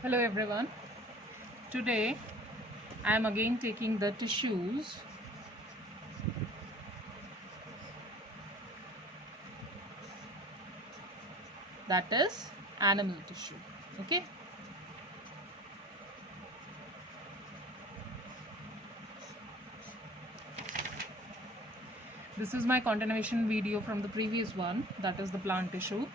Hello everyone. Today I am again taking the tissues that is animal tissue. Okay. This is my continuation video from the previous one, that is the plant tissue.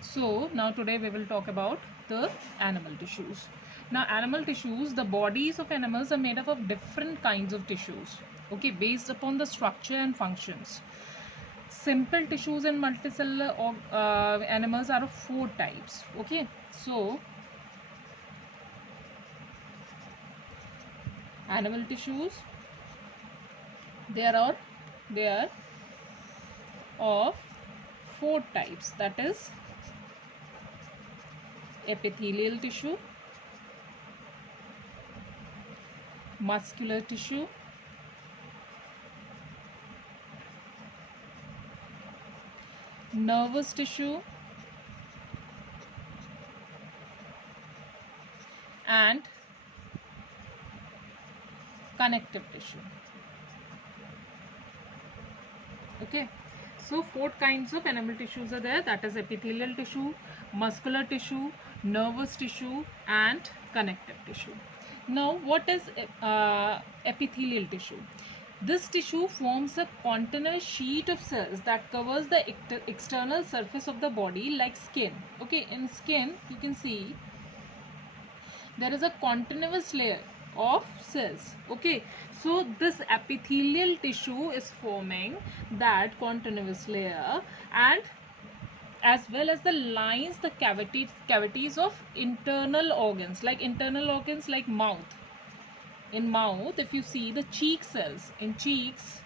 So now today we will talk about the animal tissues. Now animal tissues, the bodies of animals are made up of different kinds of tissues, okay, based upon the structure and functions. Simple tissues and multicellular animals are of 4 types. Okay, so animal tissues, there are of 4 types, that is epithelial tissue, muscular tissue, nervous tissue, and connective tissue. Okay, so 4 kinds of animal tissues are there, that is epithelial tissue, muscular tissue, nervous tissue, and connective tissue. Now what is epithelial tissue? This tissue forms a continuous sheet of cells that covers the external surface of the body like skin. Okay, in skin you can see there is a continuous layer of cells. Okay, so this epithelial tissue is forming that continuous layer, and as well as the lines, the cavities of internal organs like mouth. In mouth, if you see the cheek cells, in cheeks,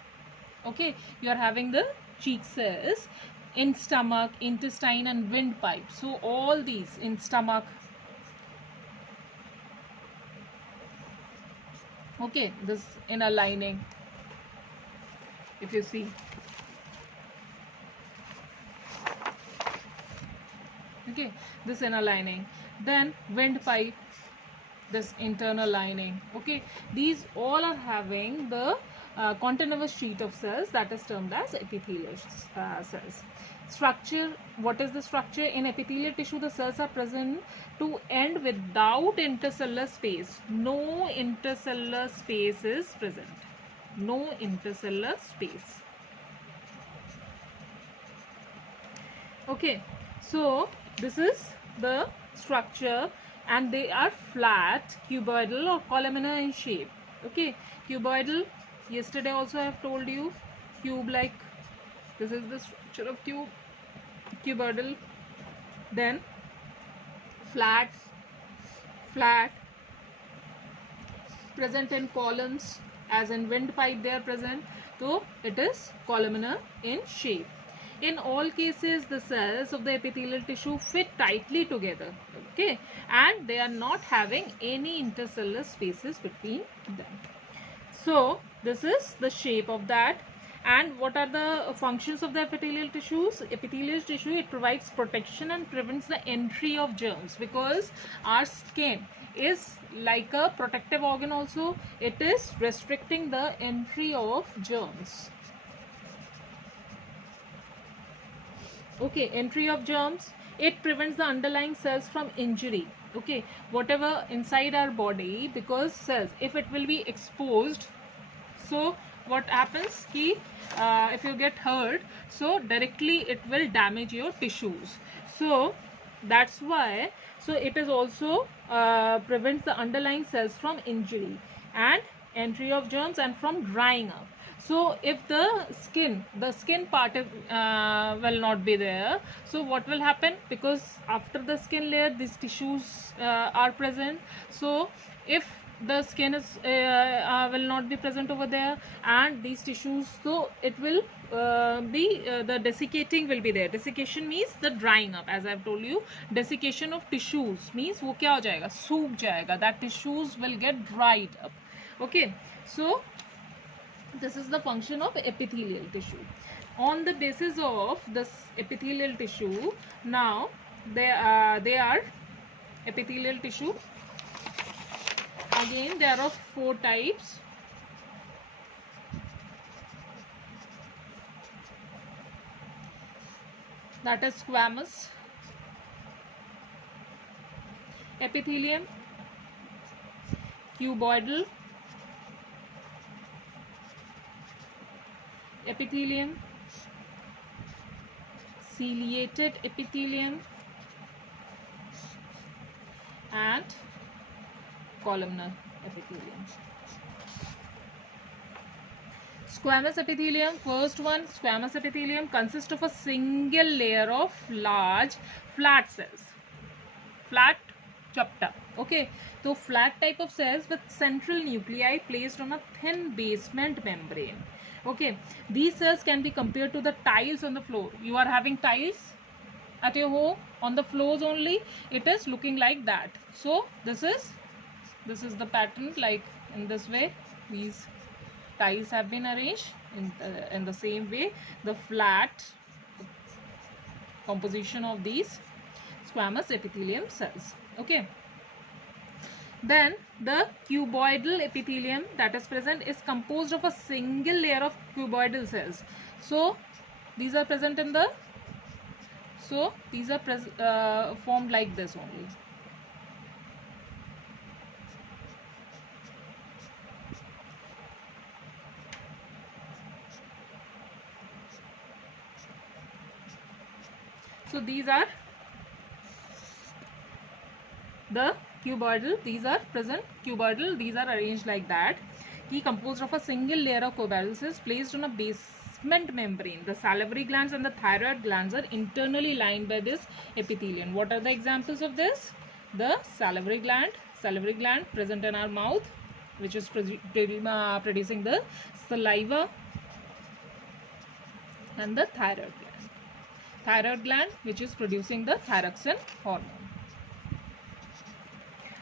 okay, you are having the cheek cells. In stomach, intestine, and windpipe, so all these in stomach. Okay, this inner lining, if you see, okay, this inner lining, then windpipe, this internal lining. Okay, these all are having the continuous sheet of cells that is termed as epithelial cells. Structure, what is the structure? In epithelial tissue, the cells are present to end without intercellular space. No intercellular space is present. No intercellular space. Okay, so this is the structure, and they are flat, cuboidal or columnar in shape. Okay, cuboidal, yesterday also I have told you, cube like, this is the structure of cuboidal. Then flat, present in columns, as in windpipe they are present, so it is columnar in shape. In all cases, the cells of the epithelial tissue fit tightly together, okay, and they are not having any intercellular spaces between them. So this is the shape of that. And what are the functions of the epithelial tissues? Epithelial tissue, it provides protection and prevents the entry of germs, because our skin is like a protective organ also. It is restricting the entry of germs. Okay, entry of germs, it prevents the underlying cells from injury. Okay, whatever inside our body, because cells, if it will be exposed, so what happens ki, if you get hurt, so directly it will damage your tissues. So that's why, so it is also prevents the underlying cells from injury and entry of germs and from drying up. So if the skin part will not be there, so what will happen? Because after the skin layer, these tissues are present. So if the skin is will not be present over there, and these tissues, so it will be the desiccating will be there. Desiccation means the drying up. As I've told you, desiccation of tissues means wo kya ho jayega, सूख jayega, that tissues will get dried up. Okay, so this is the function of epithelial tissue. On the basis of this epithelial tissue, now they are epithelial tissue. Again, there are 4 types. That is squamous epithelium, cuboidal epithelium, ciliated epithelium, and columnar epithelium. Squamous epithelium, first one, squamous epithelium consists of a single layer of large flat cells. Flat chapter. Okay, so flat type of cells with central nuclei placed on a thin basement membrane. Okay, these cells can be compared to the tiles on the floor. You are having tiles at your home on the floors only. It is looking like that. So this is the pattern, like in this way these tiles have been arranged in the same way. The flat composition of these squamous epithelium cells. Okay, then the cuboidal epithelium that is present is composed of a single layer of cuboidal cells. So these are present in the, so these are formed like this only. So these are the cuboidal, these are present cuboidal, these are arranged like that. Key composed of a single layer of cuboidal cells placed on a basement membrane. The salivary glands and the thyroid glands are internally lined by this epithelium. What are the examples of this? The salivary gland present in our mouth, which is producing the saliva, and the thyroid gland which is producing the thyroxine hormone,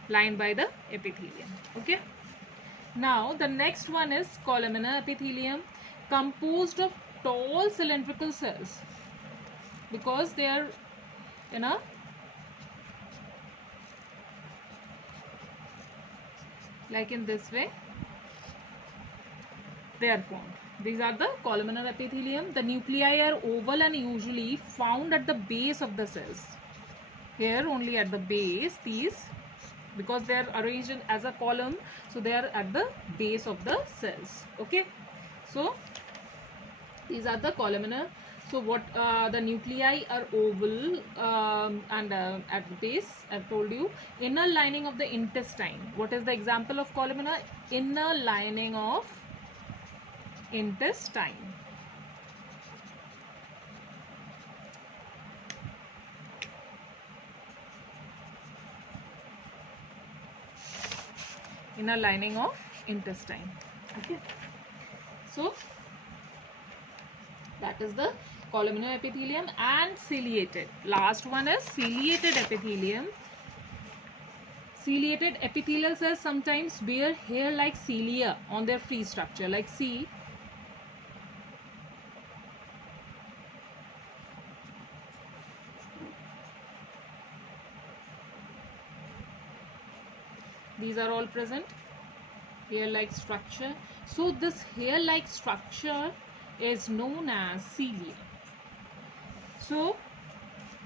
lined by the epithelium. Okay, now the next one is columnar epithelium, composed of tall cylindrical cells, because they are in a like in this way they are formed. These are the columnar epithelium. The nuclei are oval and usually found at the base of the cells. Here only at the base, these, because they are arranged as a column, so they are at the base of the cells. Okay, so these are the columnar. So what the nuclei are oval, and at the base I've told you, inner lining of the intestine. What is the example of columnar? Inner lining of intestine. Inner lining of intestine. Okay, so that is the columnar epithelium. And ciliated, last one is ciliated epithelium. Ciliated epithelial cells sometimes bear hair like cilia on their free structure, like see, these are all present, hair like structure. So this hair like structure is known as cilia. So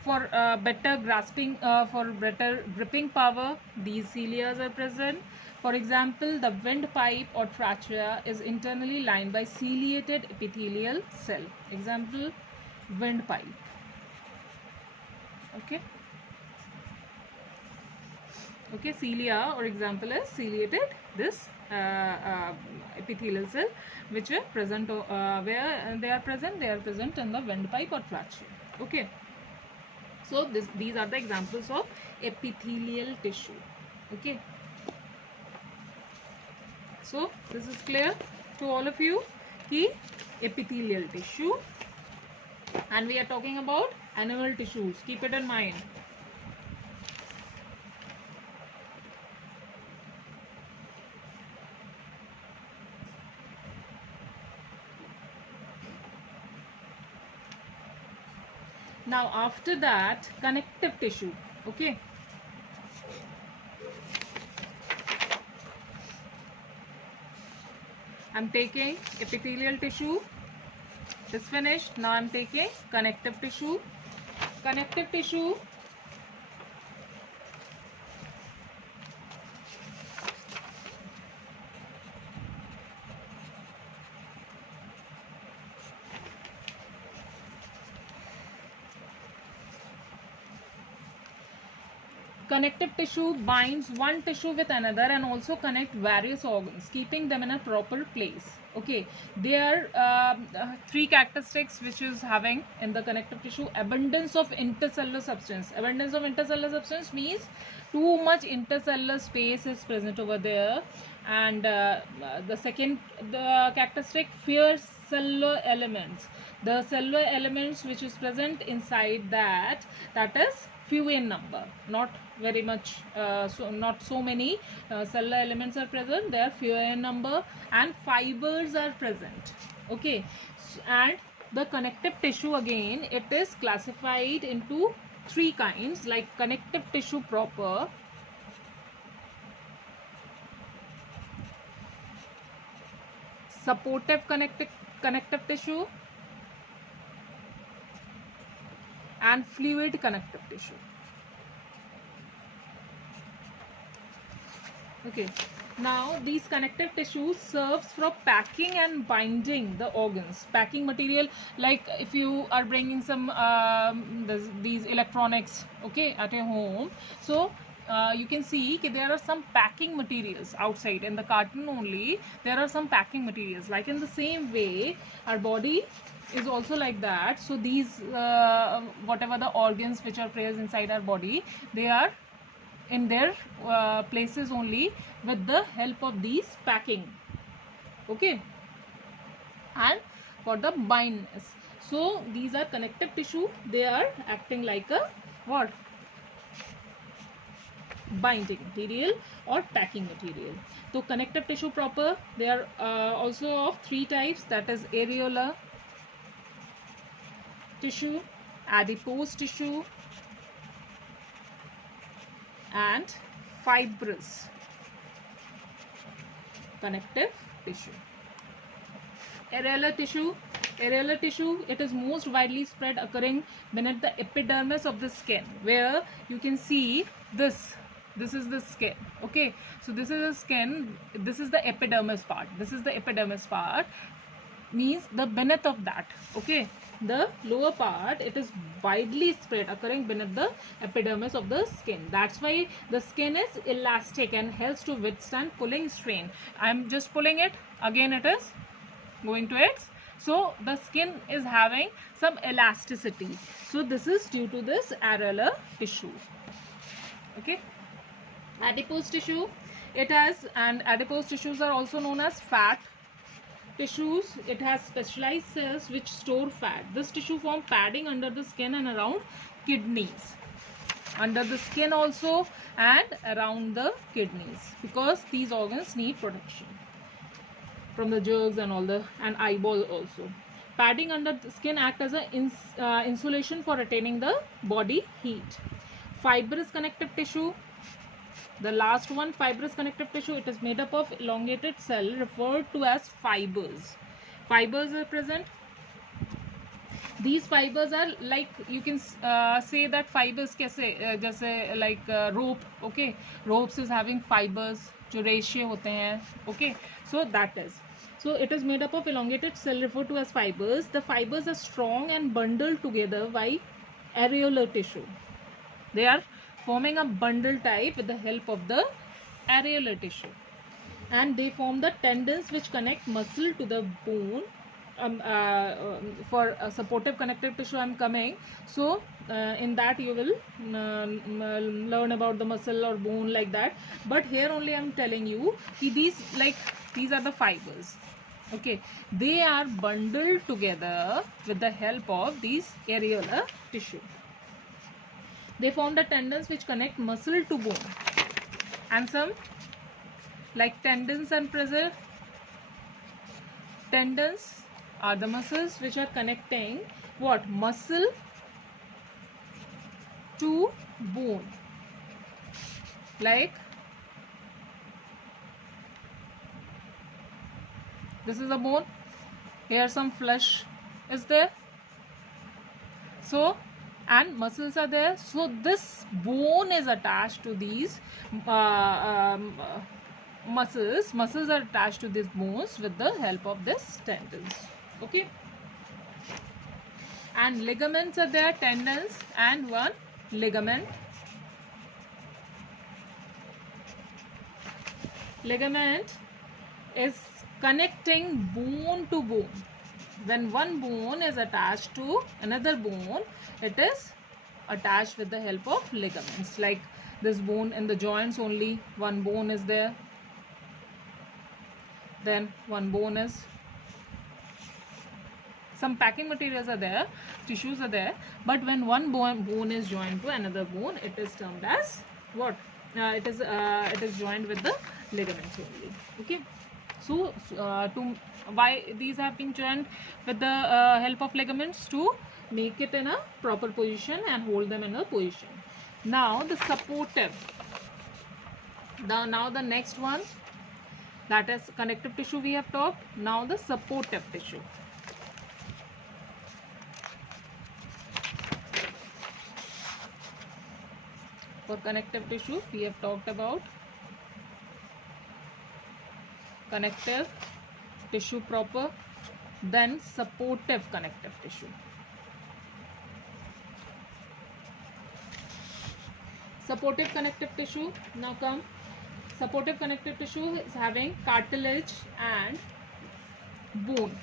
for better grasping, for better gripping power, these cilia are present. For example, the windpipe or trachea is internally lined by ciliated epithelial cell. Example, windpipe. Okay. Okay, cilia or example is ciliated this epithelial cell, which are present where they are present in the windpipe or trachea. Okay, so these are the examples of epithelial tissue. Okay, so this is clear to all of you, ki epithelial tissue, and we are talking about animal tissues. Keep it in mind. Now after that, connective tissue. Okay, I'm taking epithelial tissue. Is finished. Now I'm taking connective tissue. Connective tissue. Connective tissue binds one tissue with another and also connect various organs, keeping them in a proper place. Okay, there are three characteristics which is having in the connective tissue: abundance of intercellular substance. Abundance of intercellular substance means too much intercellular space is present over there. And the second characteristic, fewer cellular elements. The cellular elements which is present inside that is few in number, not very much, so not so many cellular elements are present, they are fewer in number, and fibers are present. Okay, and the connective tissue, again, it is classified into three kinds, like connective tissue proper, supportive connective tissue, and fluid connective tissue. Okay, now these connective tissues serves for packing and binding the organs. Packing material, like if you are bringing some these electronics, okay, at your home, so you can see that there are some packing materials outside in the carton only. There are some packing materials. Like in the same way, our body is also like that. So these whatever the organs which are present inside our body, they are in their places only with the help of these packing. Okay, and for the bindness, so these are connective tissue, they are acting like a what, binding material or packing material. So connective tissue proper, they are also of three types, that is areolar tissue, adipose tissue, and fibrous connective tissue. Areolar tissue. Areolar tissue, it is most widely spread, occurring beneath the epidermis of the skin, where you can see this is the skin. Okay, so this is the skin, this is the epidermis part, this is the epidermis part, means the beneath of that. Okay, the lower part, it is widely spread, occurring beneath the epidermis of the skin. That's why the skin is elastic and helps to withstand pulling strain. I'm just pulling it, again it is going to its, so the skin is having some elasticity. So this is due to this areolar tissue. Okay, adipose tissue, it has, and adipose tissues are also known as fat tissues. It has specialized cells which store fat. This tissue form padding under the skin and around kidneys, under the skin also and around the kidneys, because these organs need protection from the germs and all the, and eyeball also. Padding under the skin act as a insulation for retaining the body heat. Fibrous connective tissue, the last one, fibrous connective tissue, it is made up of elongated cell referred to as fibers. Fibers are present. These fibers are like, you can say that fibers kaise, jaise like rope. Okay, ropes is having fibers जो रेशे होते हैं. Okay, so that is, so it is made up of elongated cell referred to as fibers. The fibers are strong and bundled together by areolar tissue. They are forming a bundle type with the help of the areolar tissue, and they form the tendons which connect muscle to the bone. For supportive connective tissue I'm coming, so in that you will learn about the muscle or bone like that, but here only I'm telling you these are the fibers. Okay, they are bundled together with the help of these areolar tissue. They form the tendons which connect muscle to bone, and some like tendons and pressure. Tendons are the muscles which are connecting what, muscle to bone, like This is a bone. Here some flesh is there. So, and muscles are there. So this bone is attached to these muscles. Muscles are attached to these bones with the help of this tendons. Okay. And ligaments are there, tendons and one ligament. Ligament is connecting bone to bone. When one bone is attached to another bone, it is attached with the help of ligaments. Like this bone in the joints, only one bone is there. Then one bone is, some packing materials are there, tissues are there, but when one bone is joined to another bone, it is termed as what? It is joined with the ligaments only. Okay. So why these have been joined with the help of ligaments? To make it in a proper position and hold them in a position. Now the supportive. Now the next one, that is connective tissue we have talked. Now the supportive tissue. For connective tissue, we have talked about connective tissue proper, then supportive connective tissue. Supportive connective tissue, now come. Supportive connective tissue is having cartilage and bone.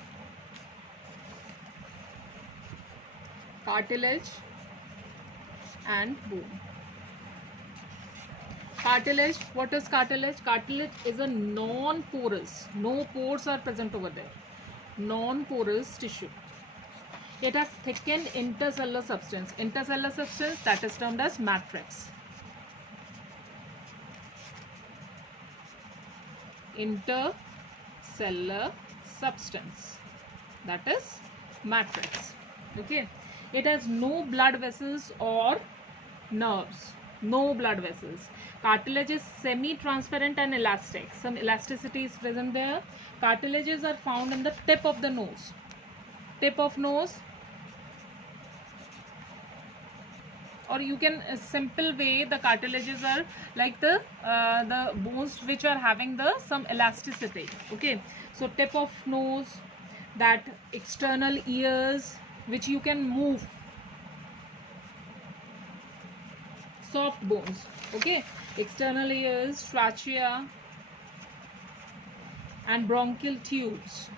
Cartilage and bone. Cartilage, what is cartilage? Cartilage is a non-porous, no pores are present over there, non-porous tissue. It has thickened intercellular substance. Intercellular substance, that is termed as matrix. Intercellular substance, that is matrix. Okay. It has no blood vessels or nerves. No blood vessels. Cartilage is semi-transparent and elastic. Some elasticity is present there. Cartilages are found in the tip of the nose. Tip of nose. Or you can, a simple way, the cartilages are like the bones which are having the some elasticity. Okay. So tip of nose, that external ears which you can move. Soft bones. Okay. External ears, trachea and bronchial tubes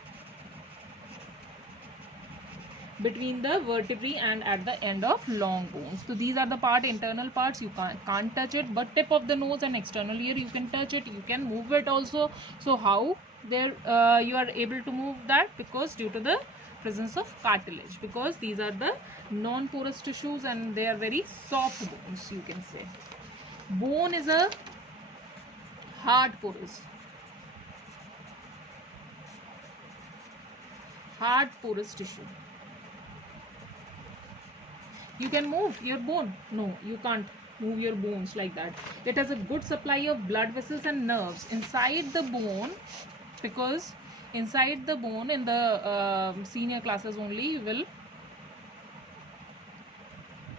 between the vertebrae and at the end of long bones. So these are the internal parts, you can't touch it, but tip of the nose and external ear you can touch it, you can move it also. So how there you are able to move that? Because due to the presence of cartilage, because these are the non-porous tissues and they are very soft bones, you can say. Bone is a hard porous. Hard porous tissue. You can move your bone. No, you can't move your bones like that. It has a good supply of blood vessels and nerves inside the bone, because inside the bone, in the senior classes only you will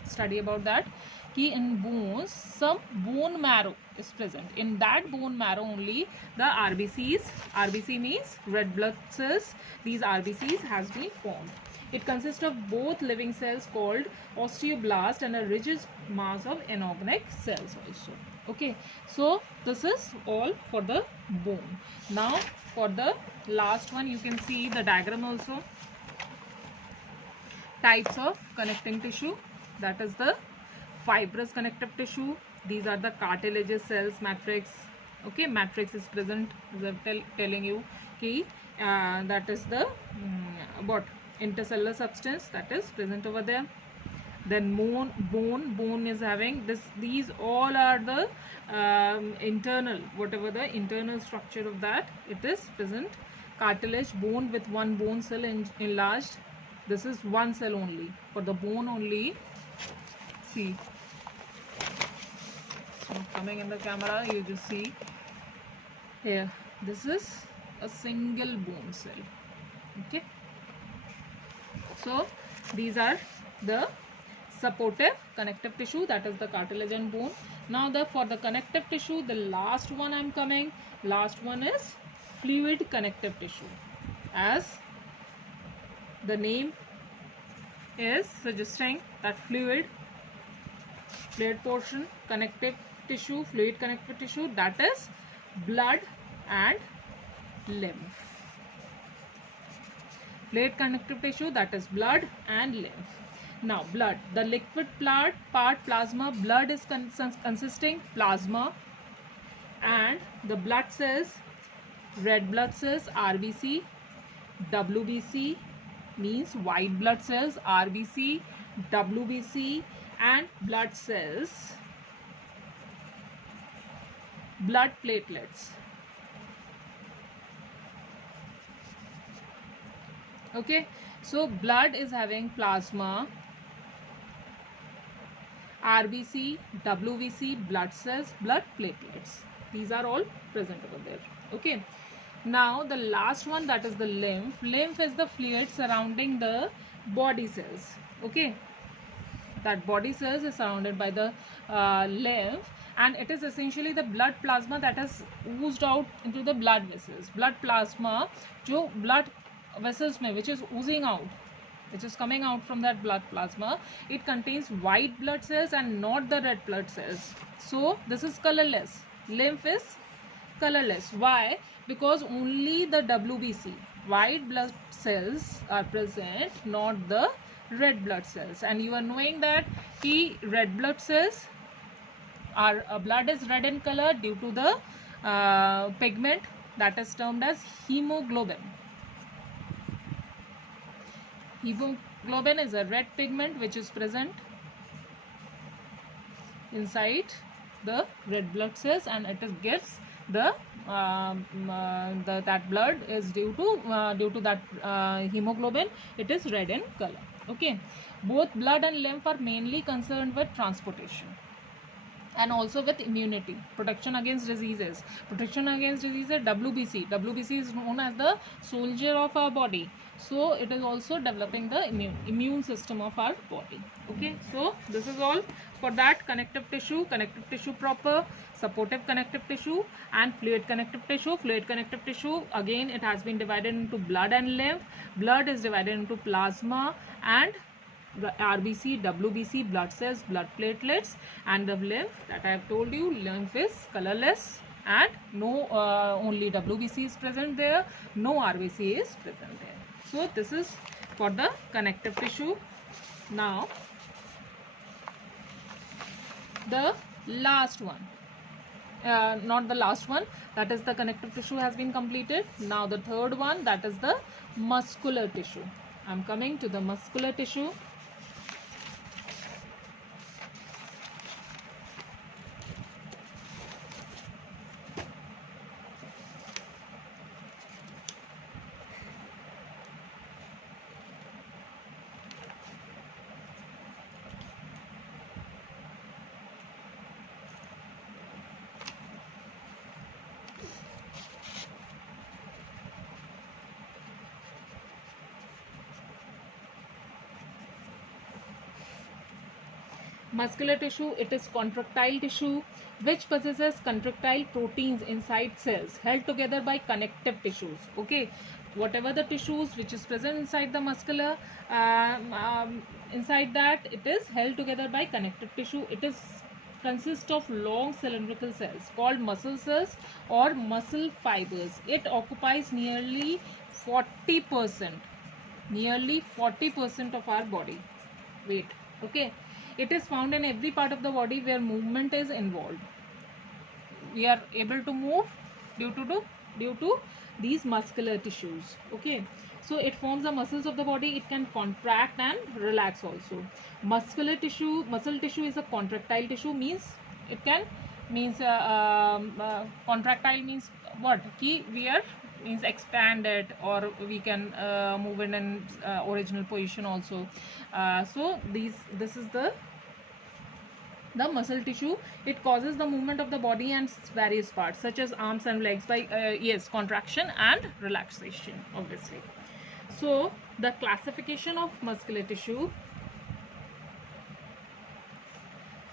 study about that. In bones, some bone marrow is present. In that bone marrow only the RBCs, RBC means red blood cells, these RBCs has been formed. It consists of both living cells called osteoblast and a rigid mass of inorganic cells also. Okay, so this is all for the bone. Now for the last one, you can see the diagram also. Types of connecting tissue, that is the fibrous connective tissue. These are the cartilaginous cells, matrix. Okay, matrix is present, as I'm telling you. Okay, that is the what intercellular substance that is present over there. Then bone is having this. These all are the internal, whatever the internal structure of that, it is present. Cartilage, bone with one bone cell enlarged. This is one cell only for the bone only. See. So coming in the camera, you just see here, this is a single bone cell. Okay, so these are the supportive connective tissue, that is the cartilage and bone. Now for the connective tissue, the last one I'm coming, last one is fluid connective tissue. As the name is suggesting that fluid portion, connective tissue, fluid connective tissue, that is blood and lymph. Fluid connective tissue, that is blood and lymph. Now blood, the liquid part plasma. Blood is consisting plasma, and the blood cells, red blood cells, RBC, WBC means white blood cells, RBC, WBC, and blood cells, blood platelets. Okay, so blood is having plasma, RBC, WBC, blood cells, blood platelets. These are all present over there. Okay, now the last one, that is the lymph. Lymph is the fluid surrounding the body cells. Okay, that body cells is surrounded by the lymph, and it is essentially the blood plasma that has oozed out into the blood vessels. Blood plasma, जो blood vessels में, which is oozing out, which is coming out from that blood plasma, it contains white blood cells and not the red blood cells. So this is colorless. Lymph is colorless. Why? Because only the WBC, white blood cells, are present, not the red blood cells. And you are knowing that the red blood cells are, blood is red in color due to the pigment that is termed as hemoglobin. Hemoglobin is a red pigment which is present inside the red blood cells, and it gives the that blood is due to that hemoglobin, it is red in color. Okay, both blood and lymph are mainly concerned with transportation and also with immunity, protection against diseases. Protection against diseases, WBC. WBC is known as the soldier of our body. So it is also developing the immune system of our body. Okay, so this is all for that connective tissue proper, supportive connective tissue, and fluid connective tissue. Fluid connective tissue, again it has been divided into blood and lymph. Blood is divided into plasma and the RBC, WBC, blood cells, blood platelets, and the lymph that I have told you, lymph is colorless, and no only WBC is present there, no RBC is present there. So this is for the connective tissue. Now the last one, not the last one, that is the connective tissue has been completed. Now the third one, that is the muscular tissue. I am coming to the muscular tissue. Muscular tissue, it is contractile tissue which possesses contractile proteins inside cells held together by connective tissues. Okay, whatever the tissues which is present inside the muscular, inside that it is held together by connective tissue. It is consists of long cylindrical cells called muscle cells or muscle fibers. It occupies nearly 40% of our body weight. Okay, it is found in every part of the body where movement is involved. We are able to move due to these muscular tissues. Okay, so it forms the muscles of the body. It can contract and relax also. Muscle tissue is a contractile tissue, means it can contractile means what? We are means expand it, or we can move it in original position also. So this is the the muscle tissue. It causes the movement of the body and various parts such as arms and legs by yes, contraction and relaxation, obviously. So the classification of muscular tissue,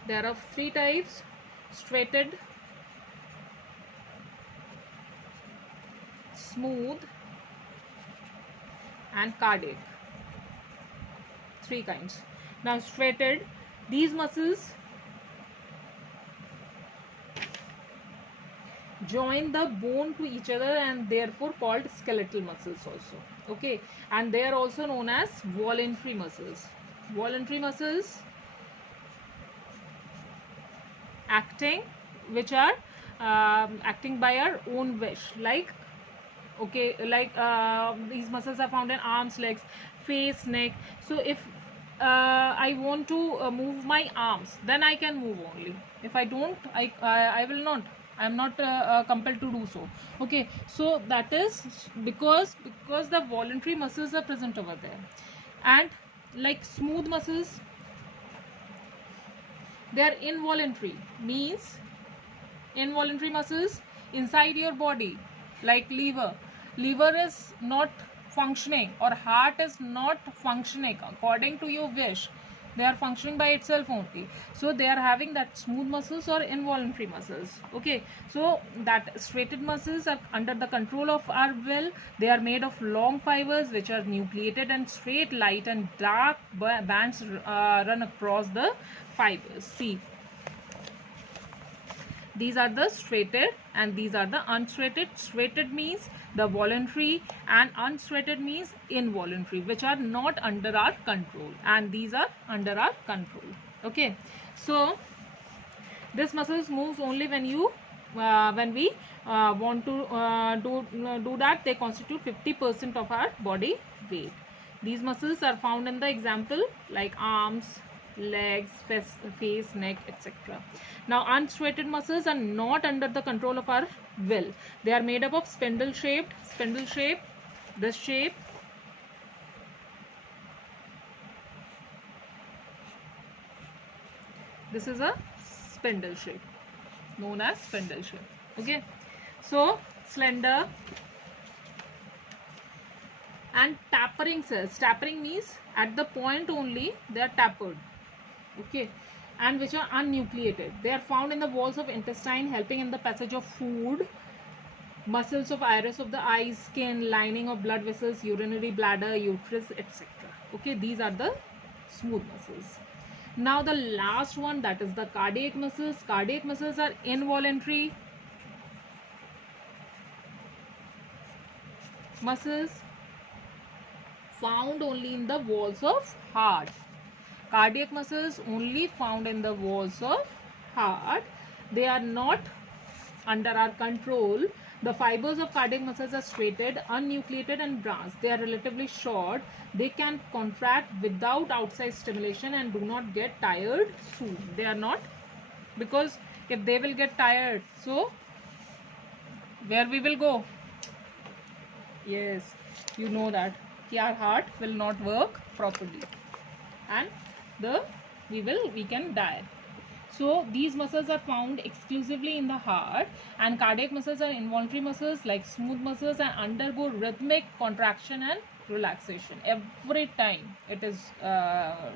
there are three types: striated, smooth, and cardiac. Three kinds. Now striated, these muscles join the bone to each other and therefore called skeletal muscles also. Okay, and they are also known as voluntary muscles. Voluntary muscles acting, which are acting by our own wish, like okay, like these muscles are found in arms, legs, face, neck. So if I want to move my arms, then I can move only. If I don't, I will not. I am not compelled to do so. Okay, so that is because the voluntary muscles are present over there. And like smooth muscles, they are involuntary, means involuntary muscles inside your body, like liver is not functioning or heart is not functioning according to your wish, they are functioning by itself only, so they are having that smooth muscles or involuntary muscles. Okay, so that striated muscles are under the control of our will. They are made of long fibers which are nucleated, and straight, light and dark bands run across the fibers. See, these are the striated and these are the unstriated. Striated means the voluntary and unstriated means involuntary, which are not under our control, and these are under our control. Okay, so this muscles moves only when you when we want to do that. They constitute 50% of our body weight. These muscles are found in the example like arms, legs, face, neck, etc. Now unstriated muscles are not under the control of our will. They are made up of spindle shape, this shape, this is a spindle shape, known as spindle shape. Okay, so slender and tapering cells. Tapering means at the point only they are tapered. Okay, and which are unnucleated. They are found in the walls of intestine, helping in the passage of food. Muscles of iris of the eyes, skin, lining of blood vessels, urinary bladder, uterus, etc. Okay, these are the smooth muscles. Now the last one, that is the cardiac muscles. Cardiac muscles are involuntary muscles found only in the walls of heart. Cardiac muscles only found in the walls of heart. They are not under our control. The fibers of cardiac muscles are striated, unnucleated and branched. They are relatively short. They can contract without outside stimulation and do not get tired soon. They are not, because if they will get tired, so where we will go? Yes, you know that our heart will not work properly and we can die. So these muscles are found exclusively in the heart, and cardiac muscles are involuntary muscles like smooth muscles and undergo rhythmic contraction and relaxation every time it is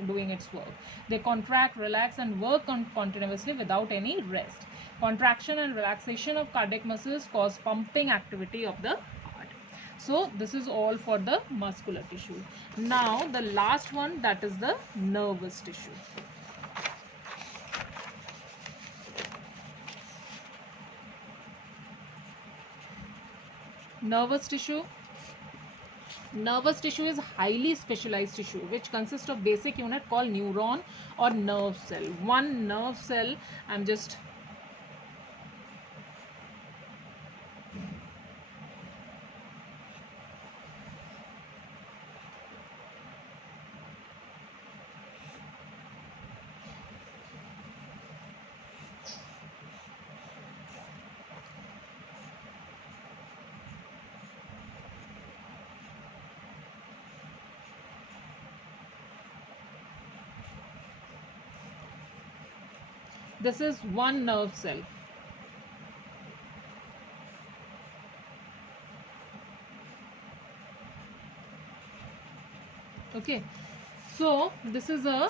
doing its work. They contract, relax and work continuously without any rest. Contraction and relaxation of cardiac muscles cause pumping activity of the heart. So this is all for the muscular tissue. Now the last one, that is the nervous tissue. Nervous tissue. Nervous tissue is highly specialized tissue which consists of basic unit called neuron or nerve cell. One nerve cell, I'm just This is one nerve cell. Okay, so this is a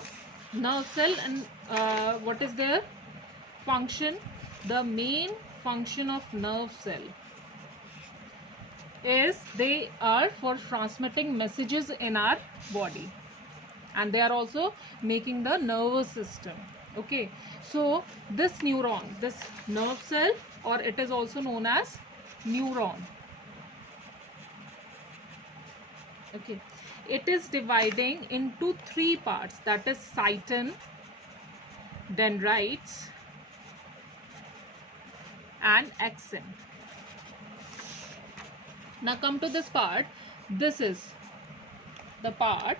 nerve cell, and what is their function? The main function of nerve cell is they are for transmitting messages in our body, and they are also making the nervous system. Okay, so this neuron, this nerve cell, or it is also known as neuron. Okay, it is dividing into three parts, that is cyton, dendrites and axon. Now come to this part. This is the part,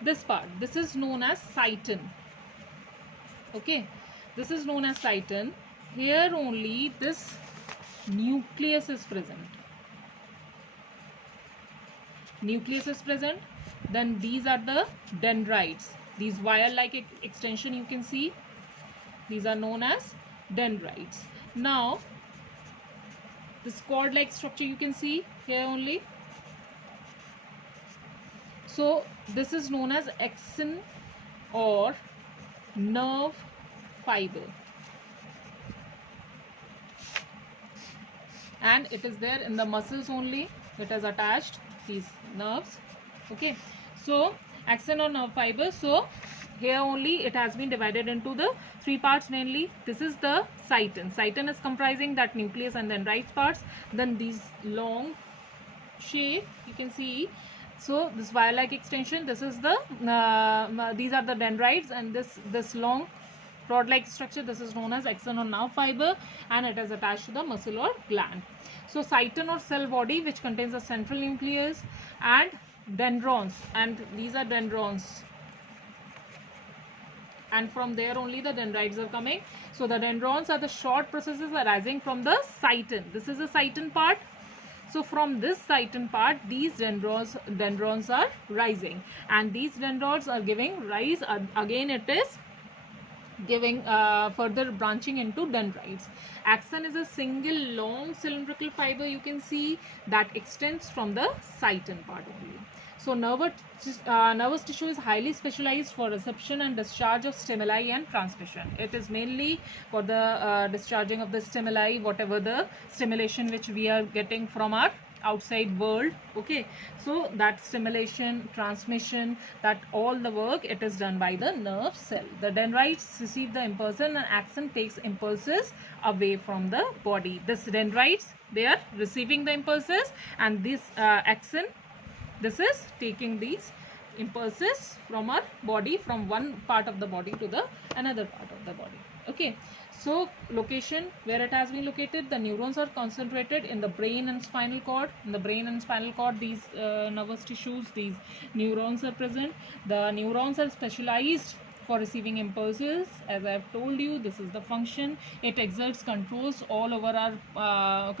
this is known as cyton. Okay, this is known as cyton. Here only this nucleus is present. Nucleus is present. Then these are the dendrites. These wire-like extension you can see. These are known as dendrites. Now this cord-like structure you can see here only. So this is known as axon or nerve fiber, and it is there in the muscles only. It is attached, these nerves. Okay, so axon or nerve fiber. So here only it has been divided into the three parts mainly. This is the cyton. Cyton is comprising that nucleus and dendrites parts. Then these long shape you can see. So this wire-like extension, this is the these are the dendrites, and this long rod-like structure, this is known as axon or nerve fiber, and it is attached to the muscle or gland. So cyton or cell body, which contains a central nucleus and dendrons, and these are dendrons, and from there only the dendrites are coming. So the dendrons are the short processes arising from the cyton. This is the cyton part. So from this cyton part, these dendrons are rising, and these dendrons are giving rise, again it is giving further branching into dendrites. Axon is a single long cylindrical fiber you can see that extends from the cyton part only. So nervous tissue is highly specialized for reception and discharge of stimuli and transmission. It is mainly for the discharging of the stimuli, whatever the stimulation which we are getting from our outside world. Okay, so that stimulation, transmission, that all the work, it is done by the nerve cell. The dendrites receive the impulse, and axon takes impulses away from the body. This dendrites, they are receiving the impulses, and this axon, this is taking these impulses from our body, from one part of the body to the another part of the body. Okay, so location, where it has been located, the neurons are concentrated in the brain and spinal cord. In the brain and spinal cord, these nervous tissues, these neurons are present. The neurons are specialized for receiving impulses. As I have told you, this is the function. It exerts controls all over our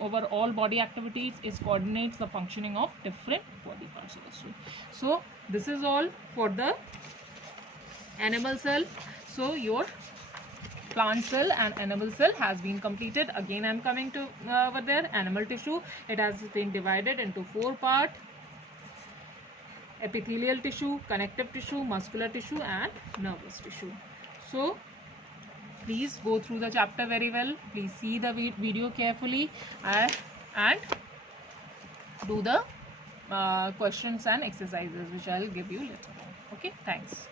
over all body activities. It coordinates the functioning of different body parts also. So this is all for the animal cell. So your plant cell and animal cell has been completed. Again I am coming to over there. Animal tissue, it has been divided into four parts: epithelial tissue, connective tissue, muscular tissue and nervous tissue. So please go through the chapter very well. Please see the video carefully and do the questions and exercises which I will give you later on. Okay, thanks.